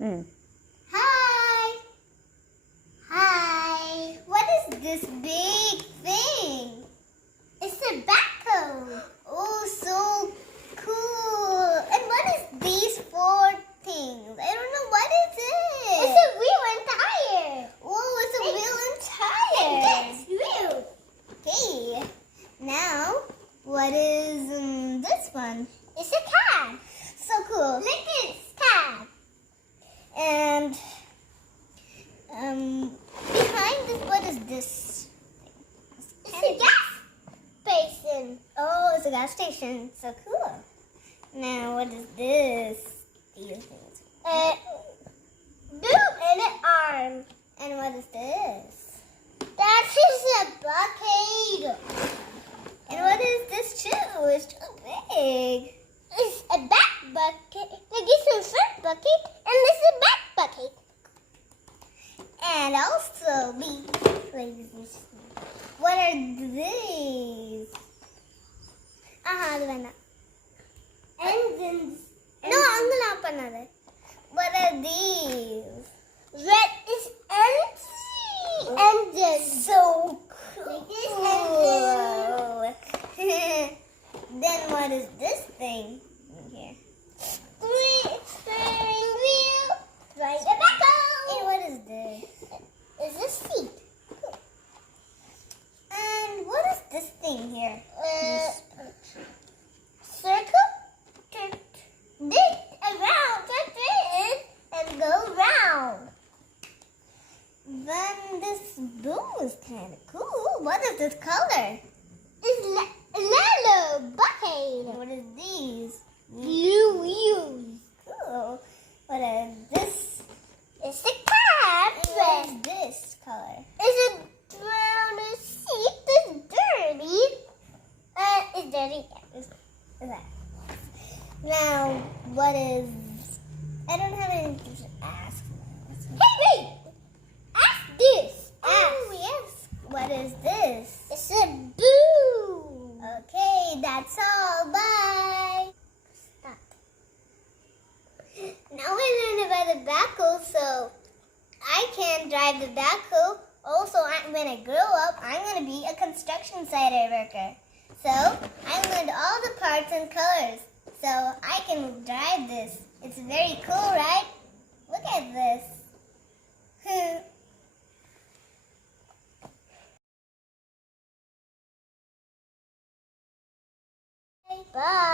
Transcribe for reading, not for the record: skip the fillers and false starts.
Mm. Hi! Hi! What is this big thing? It's a backhoe. Oh, so cool. And what is these four things? I don't know. What is it? It's a wheel and tire. Oh, it's a wheel and tire. Yes, wheel. Okay. Now, what is this one? It's a cab. So cool. Look, it's cab. And behind this, what is this? It's a gas station. Oh, it's a gas station. So cool. Now, what is this? These things. Boot and an arm. And what is this? That is a bucket. And what is this too? It's too big. It's a back bucket. Like it's a front bucket, and this is a back bucket. And also, what are these? Engines. No, I'm not. What are these? Red is engine. So cool. Then what is this thing here? Steering wheel. Right. The backhoe. And what is this? Is this seat? Cool. And what is this thing here? Circle. Dig around, turn it and go round. Then this boom is kind of cool. What is this color? It's yellow bucket. What is these? Blue wheels. Cool. What is this? It's a cab. What is this color? It's a brown seat. It's dirty. It's dirty. Is that? Now, what is... I don't have anything to ask. Hey, wait! Ask this. Oh, yes. What is this? It's a boo. Okay, that's all. Bye. Stop. Now we learned about the backhoe, so I can drive the backhoe. Also, when I grow up, I'm going to be a construction site worker. So, I learned all the parts and colors. So I can drive this. It's very cool, right? Look at this. Bye.